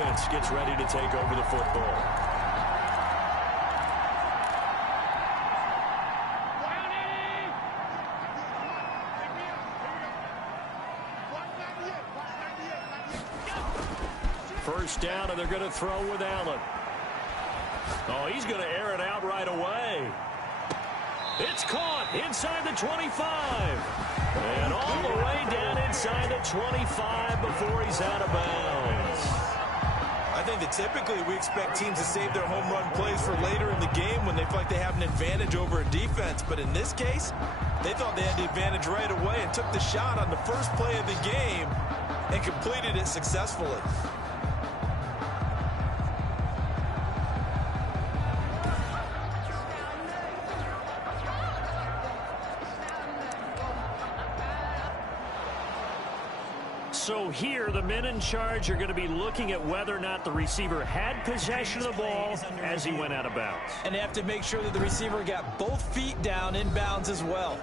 offense gets ready to take over the football. First down, and they're going to throw with Allen. Oh, he's going to air it out right away. It's caught inside the 25. And all the way down inside the 25 before he's out of bounds. I think that typically we expect teams to save their home run plays for later in the game when they feel like they have an advantage over a defense. But in this case, they thought they had the advantage right away and took the shot on the first play of the game and completed it successfully. So here, the men in charge are going to be looking at whether or not the receiver had possession of the ball as he went out of bounds. And they have to make sure that the receiver got both feet down in bounds as well.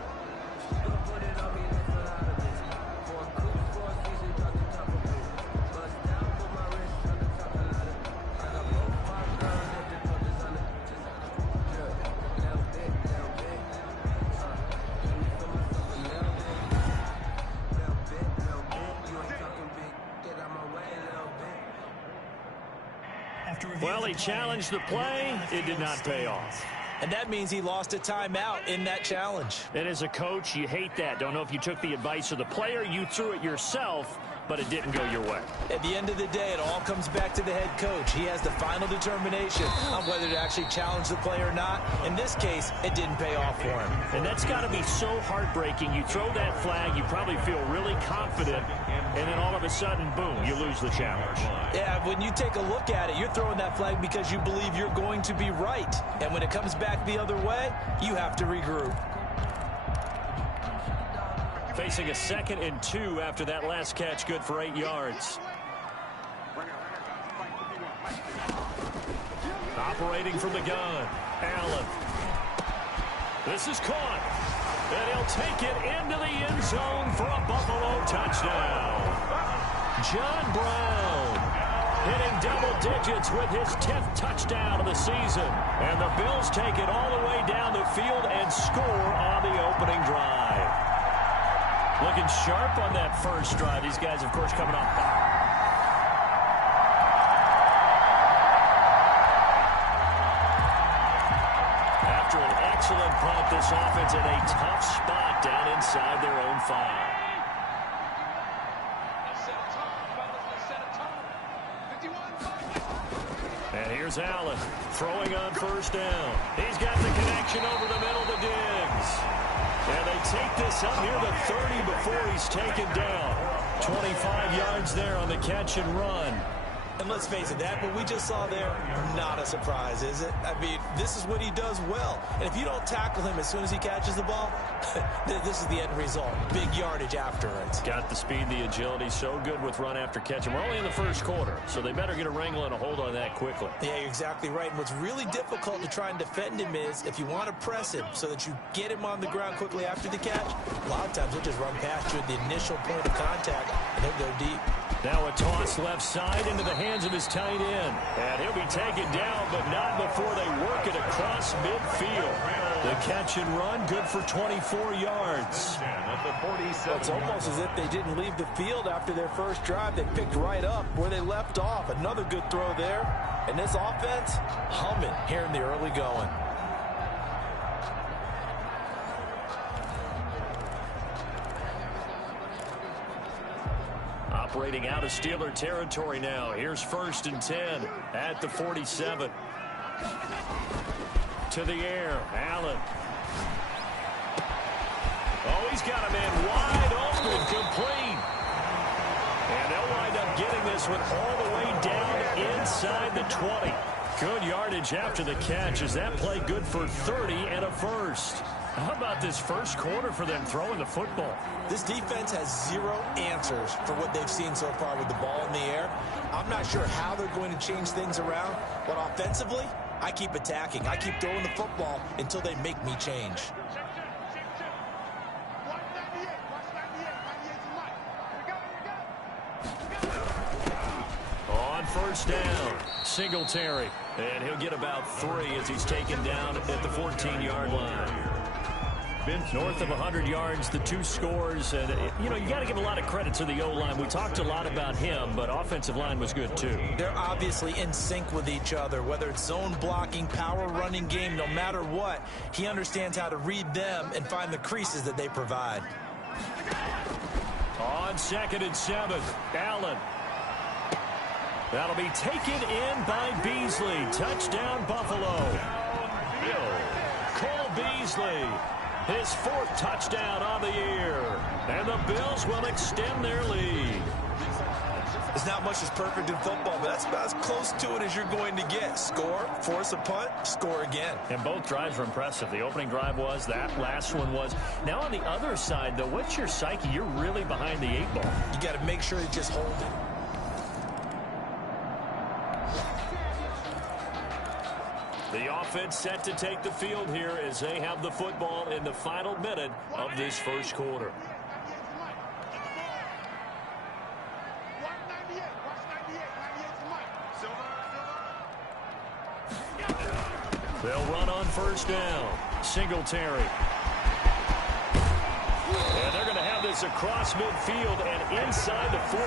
Well, he challenged the play. It did not pay off. And that means he lost a timeout in that challenge. And as a coach, you hate that. Don't know if you took the advice of the player, you threw it yourself, but it didn't go your way. At the end of the day, it all comes back to the head coach. He has the final determination on whether to actually challenge the play or not. In this case, it didn't pay off for him. And that's got to be so heartbreaking. You throw that flag, you probably feel really confident, and then all of a sudden, boom, you lose the challenge. Yeah, when you take a look at it, you're throwing that flag because you believe you're going to be right. And when it comes back the other way, you have to regroup. Facing a 2nd and 2 after that last catch, good for 8 yards. Operating from the gun, Allen. This is caught. And he'll take it into the end zone for a Buffalo touchdown. John Brown hitting double digits with his 10th touchdown of the season. And the Bills take it all the way down the field and score on the opening drive. Looking sharp on that first drive. These guys, of course, coming off. After an excellent punt, this offense in a tough spot down inside their own 5. And here's Allen throwing on first down. He's got the connection over the middle to Diggs. And they take this up near the 30 before he's taken down. 25 yards there on the catch and run. And let's face it, that what we just saw there, not a surprise, is it? I mean, this is what he does well. And if you don't tackle him as soon as he catches the ball, this is the end result. Big yardage afterwards. Got the speed, the agility, so good with run after catch. And we're only in the first quarter, so they better get a wrangle and a hold on that quickly. Yeah, you're exactly right. And what's really difficult to try and defend him is if you want to press him so that you get him on the ground quickly after the catch, a lot of times he'll just run past you at the initial point of contact, and he'll go deep. Now a toss left side into the hands of his tight end. And he'll be taken down, but not before they work it across midfield. The catch and run, good for 24 yards. It's almost as if they didn't leave the field after their first drive. They picked right up where they left off. Another good throw there. And this offense, humming here in the early going. Operating out of Steeler territory now. Here's 1st and 10 at the 47. To the air, Allen. Oh, he's got a man wide open, complete. And they'll wind up getting this one all the way down inside the 20. Good yardage after the catch. Is that play good for 30 and a first? How about this first quarter for them throwing the football? This defense has zero answers for what they've seen so far with the ball in the air. I'm not sure how they're going to change things around, but offensively, I keep attacking. I keep throwing the football until they make me change. On first down. Singletary. And he'll get about 3 as he's taken down at the 14-yard line. North of 100 yards, the 2 scores. And, you got to give a lot of credit to the O-line. We talked a lot about him, but offensive line was good, too. They're obviously in sync with each other, whether it's zone blocking, power running game, no matter what. He understands how to read them and find the creases that they provide. On 2nd and 7, Allen. That'll be taken in by Beasley. Touchdown, Buffalo. Cole Beasley. His 4th touchdown on the year. And the Bills will extend their lead. There's not much that's perfect in football, but that's about as close to it as you're going to get. Score, force a punt, score again. And both drives were impressive. The opening drive was, that last one was. Now on the other side, though, what's your psyche? You're really behind the 8 ball. You got to make sure you just hold it. The offense set to take the field here as they have the football in the final minute of this first quarter. They'll run on first down. Singletary. And they're going to have this across midfield and inside the 45.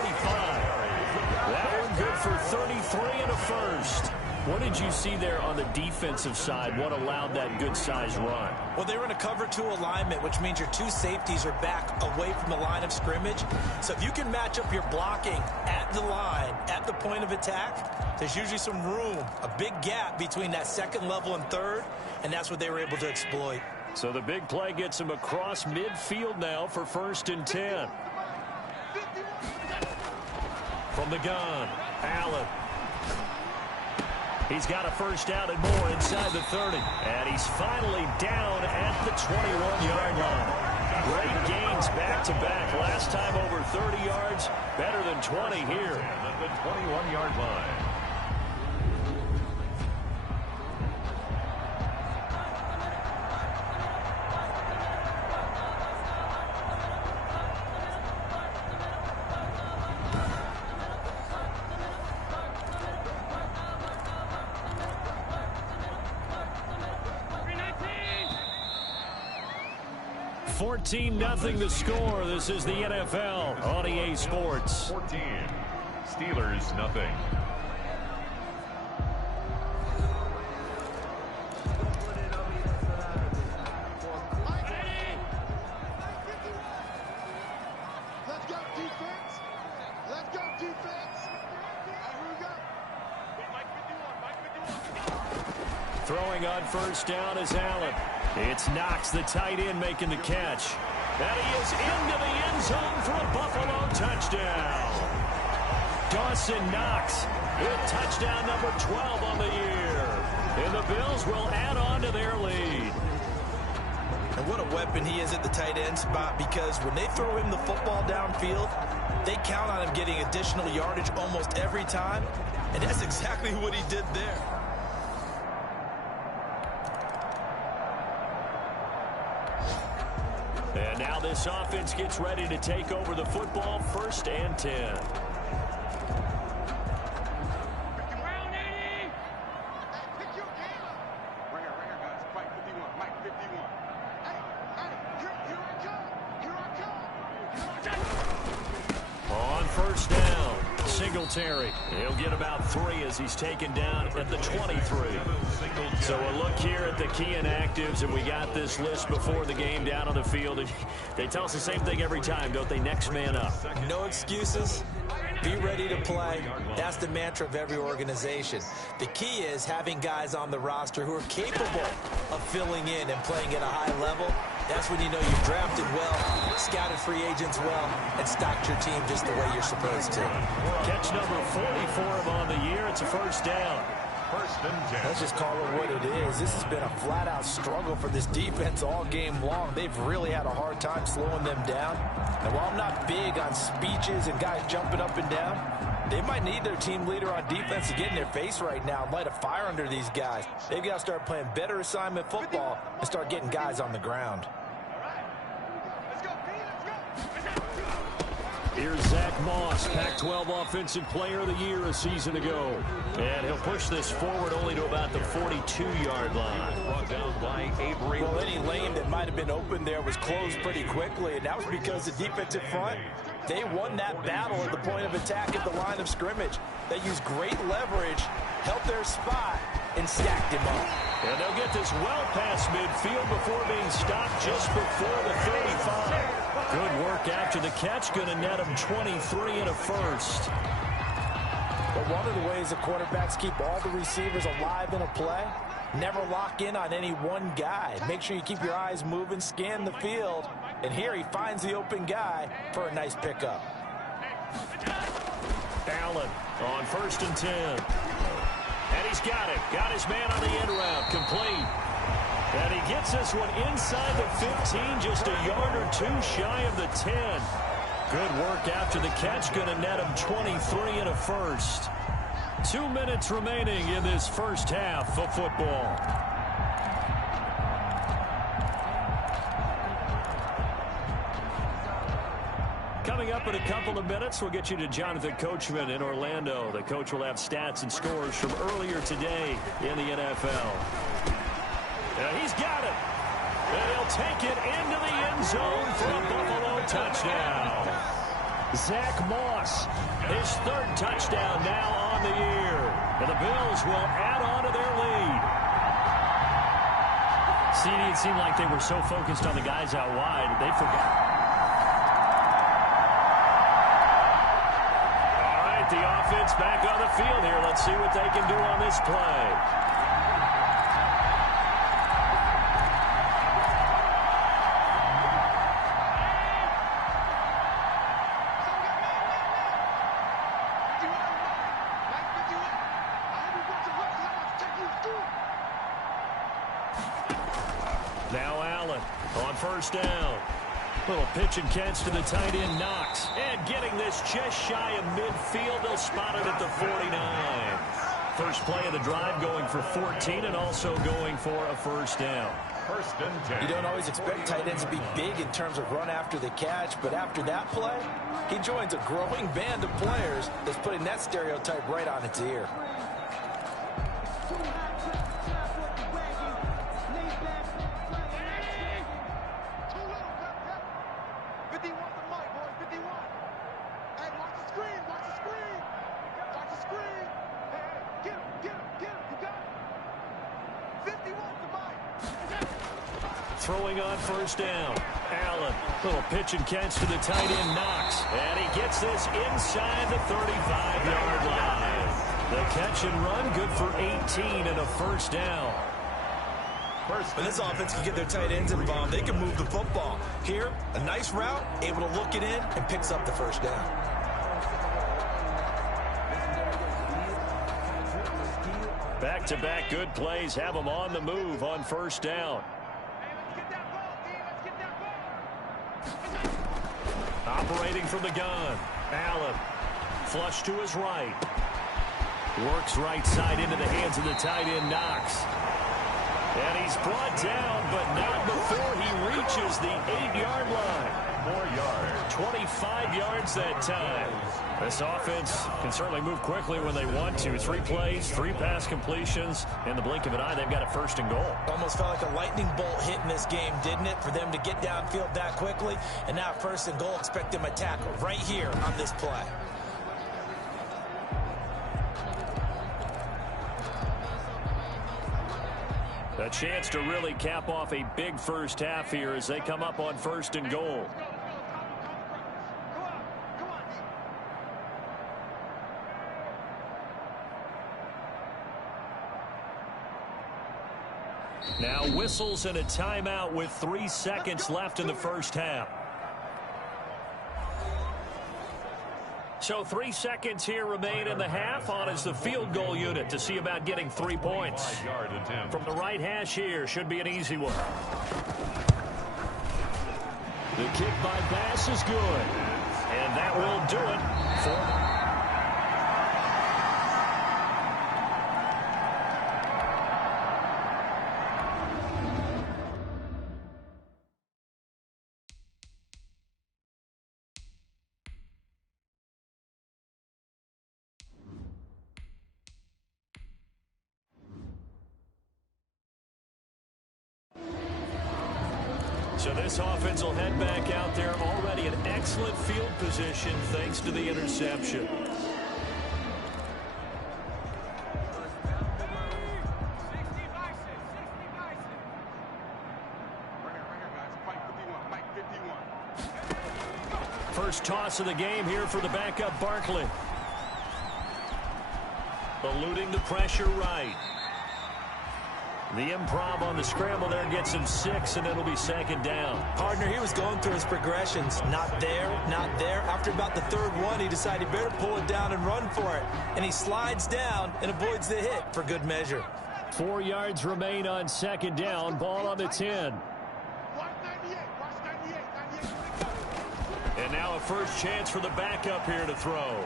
That one good for 33 and a first. What did you see there on the defensive side? What allowed that good-sized run? Well, they were in a cover 2 alignment, which means your 2 safeties are back away from the line of scrimmage. So if you can match up your blocking at the line, at the point of attack, there's usually some room, a big gap between that 2nd level and 3rd, and that's what they were able to exploit. So the big play gets him across midfield now for 1st and 10. From the gun, Allen. He's got a first down and more inside the 30. And he's finally down at the 21-yard line. Great gains back-to-back. Last time over 30 yards, better than 20 here at the 21-yard line. Nothing the score. This is the NFL on EA Sports. 14. Steelers nothing. Let's go defense. Let's go defense. Here we go. Throwing on first down is Allen. It's Knox, the tight end, making the catch. And he is into the end zone for a Buffalo touchdown. Dawson Knox with touchdown number 12 on the year. And the Bills will add on to their lead. And what a weapon he is at the tight end spot, because when they throw him the football downfield, they count on him getting additional yardage almost every time. And that's exactly what he did there. And now this offense gets ready to take over the football, 1st and 10. On first down, Singletary. He'll get about 3 as he's taken down at the 23. So a look here at the key inactives, and we got this list before the game down on the field. And they tell us the same thing every time, don't they? Next man up. No excuses. Be ready to play. That's the mantra of every organization. The key is having guys on the roster who are capable of filling in and playing at a high level. That's when you know you've drafted well, scouted free agents well, and stocked your team just the way you're supposed to. Catch number 40 for him on the year. It's a first down. 1st and 10. Let's just call it what it is. This has been a flat-out struggle for this defense all game long. They've really had a hard time slowing them down. And while I'm not big on speeches and guys jumping up and down, they might need their team leader on defense to get in their face right now and light a fire under these guys. They've got to start playing better assignment football and start getting guys on the ground. Here's Zach Moss, Pac-12 Offensive Player of the Year a season ago. And he'll push this forward only to about the 42-yard line. Brought down by Avery. Well, any lane that might have been open there was closed pretty quickly, and that was because the defensive front, they won that battle at the point of attack at the line of scrimmage. They used great leverage, held their spot, and stacked him up. And they'll get this well past midfield before being stopped just before the 35. Good work after the catch. Going to net him 23 and a first. But one of the ways the quarterbacks keep all the receivers alive in a play, never lock in on any one guy. Make sure you keep your eyes moving, scan the field. And here he finds the open guy for a nice pickup. Allen on 1st and 10. And he's got it. Got his man on the end route. Complete. And he gets this one inside the 15, just a yard or two shy of the 10. Good work after the catch. Going to net him 23 and a first. 2 minutes remaining in this first half of football. Coming up in a couple of minutes, we'll get you to Jonathan Coachman in Orlando. The coach will have stats and scores from earlier today in the NFL. And he's got it. And he'll take it into the end zone for a Buffalo touchdown. Zach Moss, his 3rd touchdown now on the year. And the Bills will add on to their lead. CD, it seemed like they were so focused on the guys out wide, they forgot. The offense back on the field here. Let's see what they can do on this play. Now Allen on 1st down. Little pitch and catch to the tight end, Knox. And getting this just shy of midfield. They'll spot it at the 49. First play of the drive, going for 14 and also going for a 1st down. 1st and 10. You don't always expect tight ends to be big in terms of run after the catch, but after that play, he joins a growing band of players that's putting that stereotype right on its ear. Throwing on 1st down. Allen, little pitch and catch to the tight end, Knox. And he gets this inside the 35-yard line. The catch and run, good for 18 and a 1st down. When this offense can get their tight ends involved, they can move the football. Here, a nice route, able to look it in, and picks up the 1st down. Back-to-back good plays have them on the move on 1st down. Operating from the gun. Allen. Flush to his right. Works right side into the hands of the tight end, Knox. And he's brought down, but not before he reaches the 8-yard line. 4 yards. 25 yards that time. This offense can certainly move quickly when they want to. 3 plays, 3 pass completions. In the blink of an eye, they've got a 1st and goal. Almost felt like a lightning bolt hit in this game, didn't it? For them to get downfield that quickly. And now 1st and goal, expect them to tackle right here on this play. A chance to really cap off a big first half here as they come up on 1st and goal. Now whistles and a timeout with 3 seconds left in the first half. So 3 seconds here remain in the half. On is the field goal unit to see about getting 3 points. From the right hash here, should be an easy one. The kick by Bass is good. And that will do it for... So this offense will head back out there already in excellent field position thanks to the interception. First toss of the game here for the backup Barkley. Eluding the pressure right. The improv on the scramble there gets him 6, and it'll be second down. Partner, he was going through his progressions. Not there, not there. After about the third one, he decided he better pull it down and run for it. And he slides down and avoids the hit for good measure. 4 yards remain on second down. Ball on the 10. And now a first chance for the backup here to throw.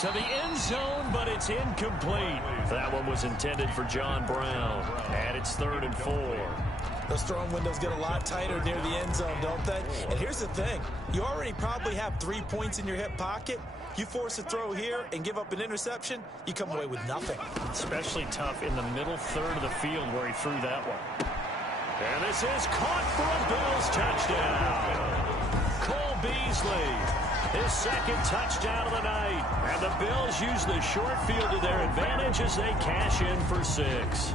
To the end zone, but it's incomplete. That one was intended for John Brown. And it's 3rd and 4. Those throwing windows get a lot tighter near the end zone, don't they? And here's the thing. You already probably have 3 points in your hip pocket. You force a throw here and give up an interception, you come away with nothing. Especially tough in the middle third of the field where he threw that one. And this is caught for a Bills touchdown. Cole Beasley. His second touchdown of the night. And the Bills use the short field to their advantage as they cash in for 6.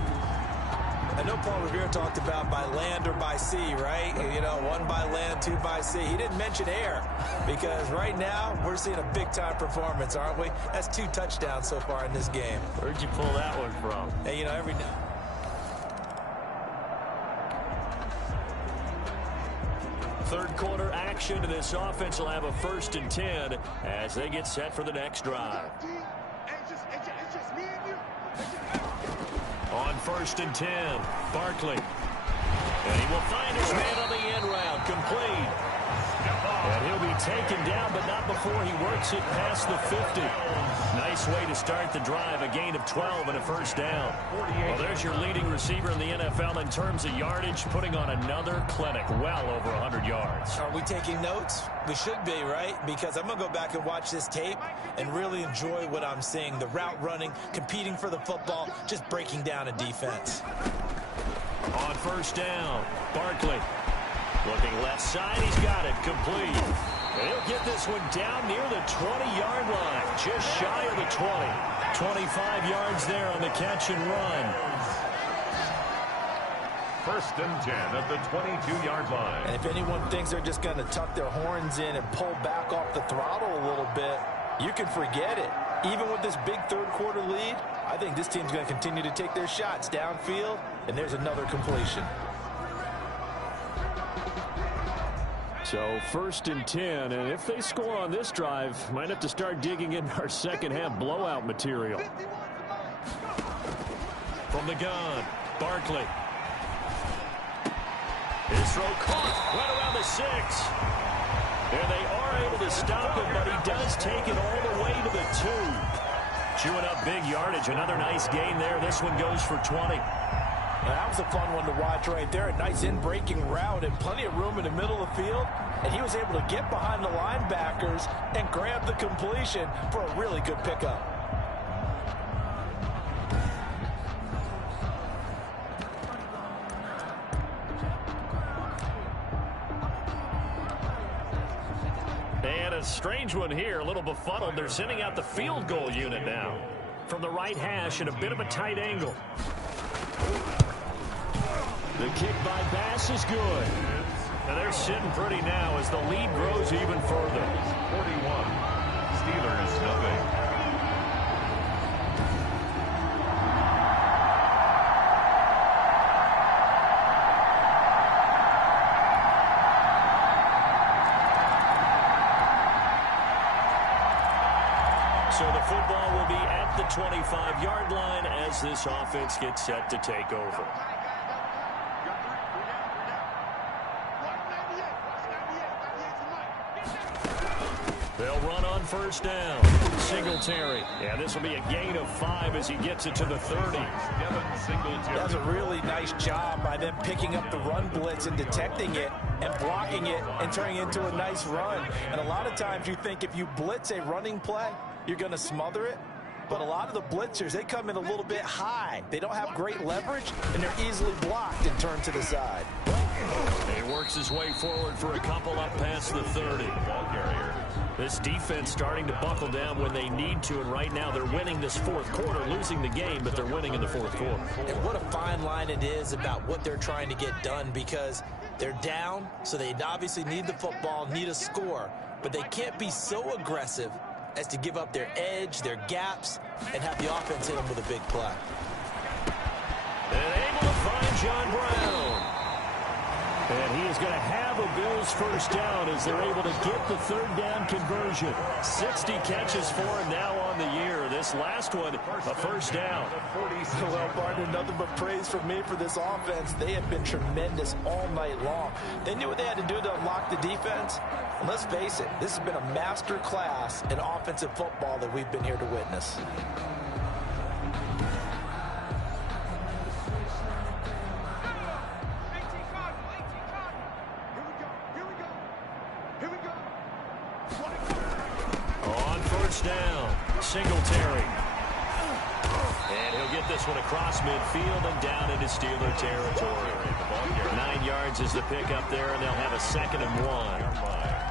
I know Paul Revere talked about by land or by sea, right? You know, 1 by land, 2 by sea. He didn't mention air because right now we're seeing a big-time performance, aren't we? That's 2 touchdowns so far in this game. Where'd you pull that one from? Hey, you know, every now. Third quarter action, and this offense will have a 1st and 10 as they get set for the next drive. On 1st and 10, Barkley. And he will find his man on the end route, complete. And he'll be taken down, but not before he works it past the 50. Nice way to start the drive, a gain of 12 and a first down. Well, there's your leading receiver in the NFL in terms of yardage, putting on another clinic, well over 100 yards. Are we taking notes? We should be, right? Because I'm going to go back and watch this tape and really enjoy what I'm seeing. The route running, competing for the football, just breaking down a defense. On first down, Barkley. Looking left side, he's got it, complete. And he'll get this one down near the 20-yard line, just shy of the 20. 25 yards there on the catch and run. 1st and 10 at the 22-yard line. And if anyone thinks they're just going to tuck their horns in and pull back off the throttle a little bit, you can forget it. Even with this big third quarter lead, I think this team's going to continue to take their shots downfield, and there's another completion. So 1st and 10, and if they score on this drive, might have to start digging in our second half blowout material. From the gun, Barkley. His throw caught right around the 6. And they are able to stop him, but he does take it all the way to the 2. Chewing up big yardage, another nice gain there. This one goes for 20. And that was a fun one to watch right there. A nice in-breaking route and plenty of room in the middle of the field. And he was able to get behind the linebackers and grab the completion for a really good pickup. And a strange one here, a little befuddled. They're sending out the field goal unit now. From the right hash at a bit of a tight angle. The kick by Bass is good. And they're sitting pretty now as the lead grows even further. 41. Steelers nothing. So the football will be at the 25-yard line as this offense gets set to take over. They'll run on first down. Singletary. Yeah, this will be a gain of 5 as he gets it to the 30. That's a really nice job by them picking up the run blitz and detecting it and blocking it and turning it into a nice run. And a lot of times you think if you blitz a running play, you're going to smother it. But a lot of the blitzers, they come in a little bit high. They don't have great leverage, and they're easily blocked and turned to the side. He works his way forward for a couple up past the 30. Ball carrier. This defense starting to buckle down when they need to, and right now they're winning this fourth quarter, losing the game, but they're winning in the fourth quarter. And what a fine line it is about what they're trying to get done, because they're down, so they obviously need the football, need a score, but they can't be so aggressive as to give up their edge, their gaps, and have the offense hit them with a big play. And able to find John Brown. And he is going to have a Bills first down as they're able to get the third down conversion. 60 catches for him now on the year. This last one, a first down. Well, partner, nothing but praise from me for this offense. They have been tremendous all night long. They knew what they had to do to unlock the defense. And let's face it, this has been a master class in offensive football that we've been here to witness. Down, Singletary. And he'll get this one across midfield and down into Steeler territory. 9 yards is the pickup there, and they'll have a 2nd and 1.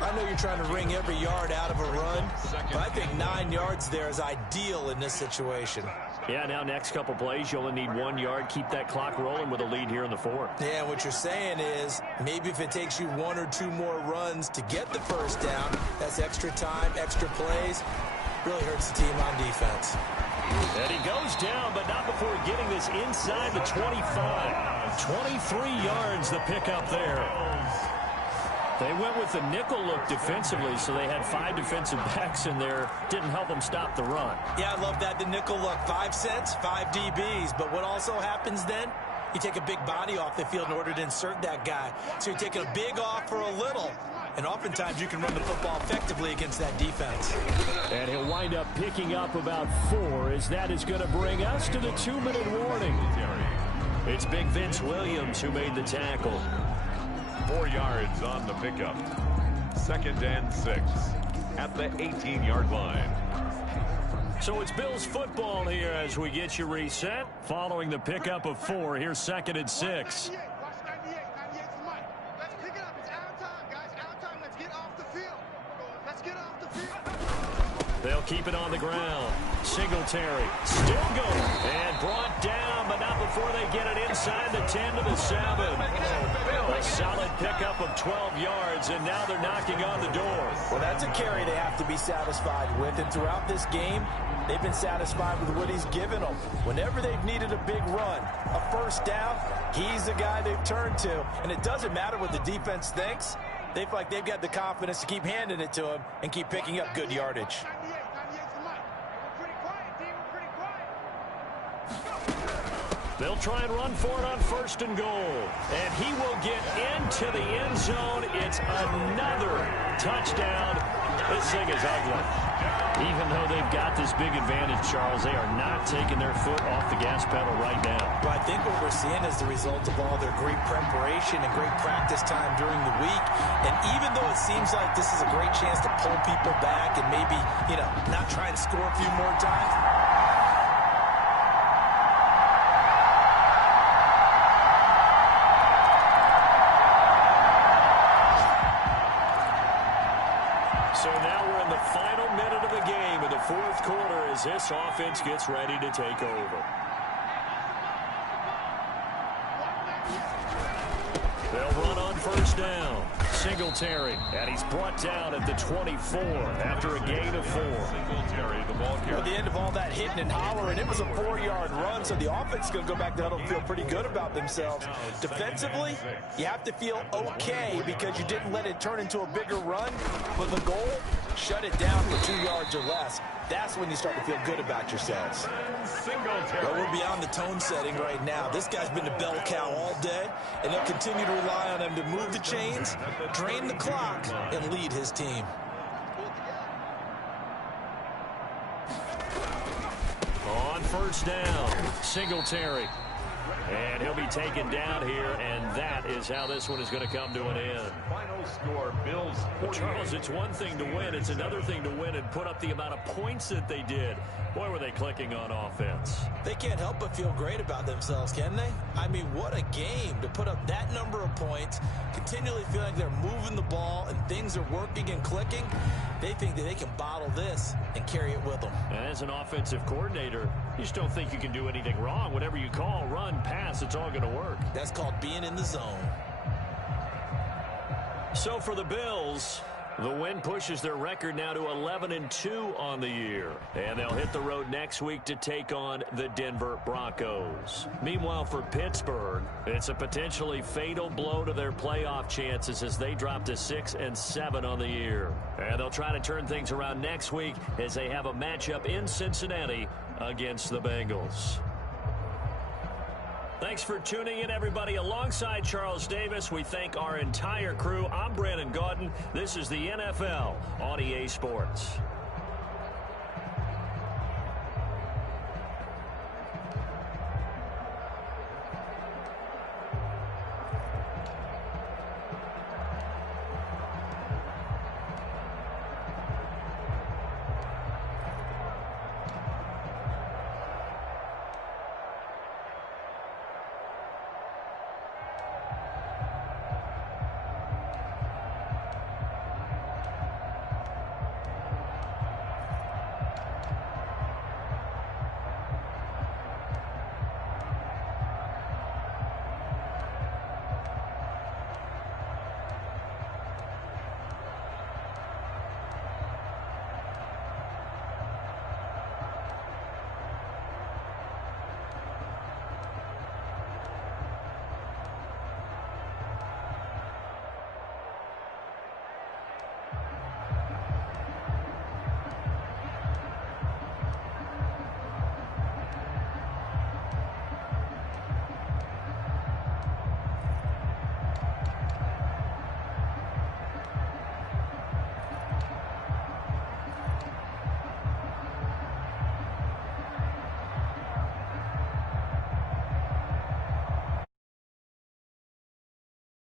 I know you're trying to wring every yard out of a run, but I think 9 yards there is ideal in this situation. Yeah, now next couple plays, you only need 1 yard. Keep that clock rolling with a lead here in the fourth. Yeah, what you're saying is maybe if it takes you 1 or 2 more runs to get the first down, that's extra time, extra plays. Really hurts the team on defense. And he goes down, but not before getting this inside the 25. 23 yards the pickup there. They went with the nickel look defensively, so they had 5 defensive backs in there. Didn't help them stop the run. Yeah, I love that, the nickel look. 5 cents, 5 DBs. But what also happens then? You take a big body off the field in order to insert that guy. So you're taking a big off for a little. And oftentimes you can run the football effectively against that defense. And he'll wind up picking up about 4, as that is going to bring us to the 2-minute warning. It's Big Vince Williams who made the tackle. 4 yards on the pickup. 2nd and 6 at the 18-yard line. So it's Bills football here as we get you reset. Following the pickup of 4, here's 2nd and 6. They'll keep it on the ground. Singletary still going and brought down, but not before they get it inside the 10 to the 7. A solid pickup of 12 yards, and now they're knocking on the door. Well, that's a carry they have to be satisfied with, and throughout this game, they've been satisfied with what he's given them. Whenever they've needed a big run, a first down, he's the guy they've turned to. And it doesn't matter what the defense thinks. They feel like they've got the confidence to keep handing it to him and keep picking up good yardage. They'll try and run for it on 1st and goal. And he will get into the end zone. It's another touchdown. This thing is ugly. Even though they've got this big advantage, Charles, they are not taking their foot off the gas pedal right now. Well, I think what we're seeing is the result of all their great preparation and great practice time during the week. And even though it seems like this is a great chance to pull people back and maybe, not try and score a few more times, so now we're in the final minute of the game in the fourth quarter as this offense gets ready to take over. They'll run on 1st down. Singletary, and he's brought down at the 24 after a gain of 4. Singletary, the ball carrier. At the end of all that hitting and hollering, it was a 4-yard run, so the offense is going to go back to huddle and feel pretty good about themselves. Defensively, you have to feel okay because you didn't let it turn into a bigger run. But the goal, shut it down for 2 yards or less. That's when you start to feel good about yourselves. Well, we're beyond the tone setting right now. This guy's been a bell cow all day, and they'll continue to rely on him to move the chains, drain the clock, and lead his team. On 1st down, Singletary. And he'll be taken down here, and that is how this one is going to come to an end. Final score, Bills 48. But Charles, it's one thing to win. It's another thing to win and put up the amount of points that they did. Boy, were they clicking on offense. They can't help but feel great about themselves, can they? I mean, what a game to put up that number of points, continually feel like they're moving the ball and things are working and clicking. They think that they can bottle this and carry it with them. And as an offensive coordinator, you just don't think you can do anything wrong. Whatever you call, run, pass, it's all going to work. That's called being in the zone. So for the Bills, the win pushes their record now to 11-2 on the year. And they'll hit the road next week to take on the Denver Broncos. Meanwhile, for Pittsburgh, it's a potentially fatal blow to their playoff chances as they drop to 6-7 on the year. And they'll try to turn things around next week as they have a matchup in Cincinnati against the Bengals. Thanks for tuning in, everybody. Alongside Charles Davis, we thank our entire crew. I'm Brandon Gaudin. This is the NFL on EA Sports.